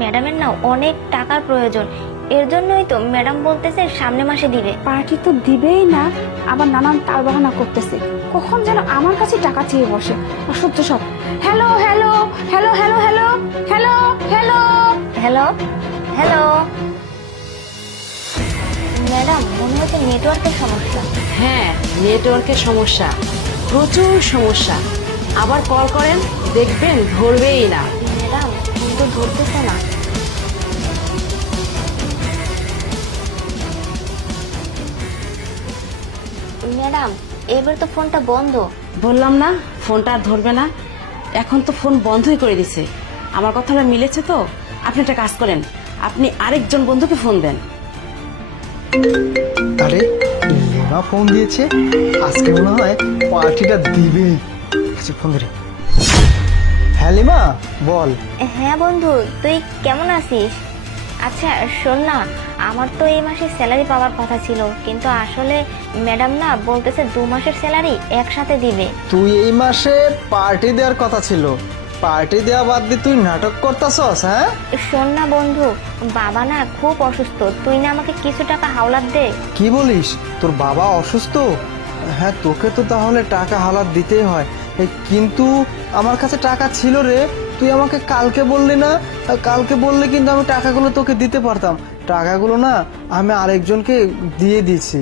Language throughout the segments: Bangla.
ম্যাডামের না অনেক টাকার প্রয়োজন, এর জন্যই তো ম্যাডাম বলতেছে সামনে মাসে দিবে। পার্টি তো দিবেই না, আবার নানান তালবাহানা করতেছে, কখন যেন আমার কাছে টাকা চেয়ে বসে। অসহ্য সব। Hello hello hello hello hello hello hello hello hello madam, মনে হচ্ছে নেটওয়ার্কের সমস্যা। হ্যাঁ, নেটওয়ার্কের সমস্যা, প্রচুর সমস্যা। আবার কল করেন, দেখবেন ধরবেই না। ম্যাডাম কিন্তু ধরতেছে না। ম্যাডাম এবার তো ফোনটা বন্ধ। বললাম না ফোনটা আর ধরবে না, এখন তো ফোন বন্ধই করে দিছে। আমার কথাটা মিলেছে তো? আপনি একটা কাজ করেন, আপনি আরেকজন বন্ধুকে ফোন দেন। আরে লিমা ফোন দিয়েছে, আজকে মনে হয় পার্টিটা দিবে। আচ্ছা ফোন ধরে। হ্যাঁ লিমা বল। হ্যাঁ বন্ধু, তুই কেমন আছিস? আচ্ছা শোন না, আমার তো এই মাসে স্যালারি পাওয়ার কথা ছিল, কিন্তু আসলে ম্যাডাম না বলতেছে 2 মাসের স্যালারি একসাথে দিবে। তুই এই মাসে পার্টি দেওয়ার কথা ছিল, পার্টি দেওয়া বাদ দিয়ে তুই নাটক করতাছস? হ্যাঁ শোন না বন্ধু, বাবা না খুব অসুস্থ, তুই না আমাকে কিছু টাকা হাওলাত দে। কি বলিস, তোর বাবা অসুস্থ? হ্যাঁ তোকে তো তাহলে টাকা হালাত দিতেই হয়। কিন্তু আমার কাছে টাকা ছিল রে, তুই আমাকে কালকে বললি না? কালকে বললে কিন্তু আমি টাকাগুলো তোকে দিতে পারতাম। টাকাগুলো না আমি আরেকজনকে দিয়ে দিয়েছি।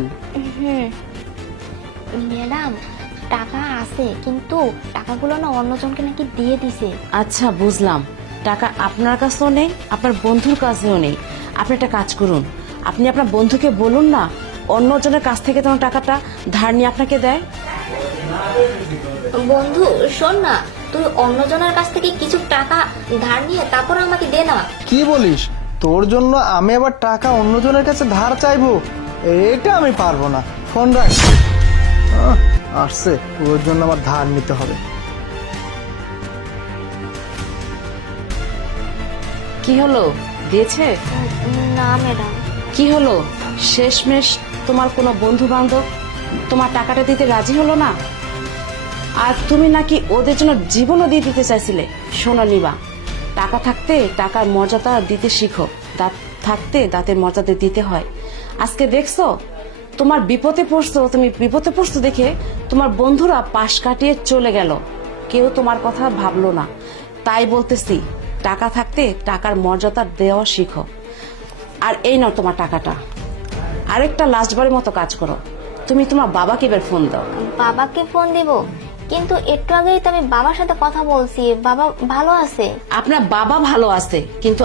ম্যাডাম টাকা আছে, কিন্তু টাকাগুলো না অন্যজনকে নাকি দিয়ে দিছে। আচ্ছা বুঝলাম, টাকা আপনার কাছেও নেই, আপনার বন্ধুর কাছেও নেই। আপনি একটা কাজ করুন, আপনি আপনার বন্ধুকে বলুন না অন্যজনের কাছ থেকে তোমার টাকাটা ধার নিয়ে আপনাকে দেয়। বন্ধু শোন না, তুই অন্যজনের কাছ থেকে কিছু টাকা ধার নিয়ে তারপর আমাকে দে না। কি বলিস, তোর জন্য আমি আবার টাকা অন্যজনের কাছে ধার চাইবো? এটা আমি পারবো না। ফোন রাখ। আসছে, ওর জন্য আমার ধার নিতে হবে। কি হলো, দিয়েছে? না ম্যাডাম। কি হলো, শেষমেশ তোমার কোনো বন্ধু বান্ধব তোমার টাকাটা দিতে রাজি হলো না? আর তুমি নাকি ওদের জন্য জীবনও দিয়ে দিতে চাইছিলে। শোনো নিবা, টাকা থাকতে টাকার মর্যাদা দিতে শিখো, দাঁত থাকতে দাঁতের মর্যাদা দিতে হয়। আজকে দেখছো তোমার বিপদে পড়ছো, তুমি বিপদে পড়ছো দেখে তোমার বন্ধুরা পাশ কাটিয়ে চলে গেল, কেউ তোমার কথা ভাবলো না। তাই বলতেছি, টাকা থাকতে টাকার মর্যাদা দেওয়া শিখো। আর এই নাও তোমার টাকাটা। আরেকটা লাস্টবারের মতো কাজ করো, তুমি তোমার বাবাকে এবার ফোন দাও। বাবাকে ফোন দিব? কিন্তু একটু আগেই তো আমি বাবার সাথে কথা বলছি, বাবা ভালো আছে। আপনার বাবা ভালো আছে, কিন্তু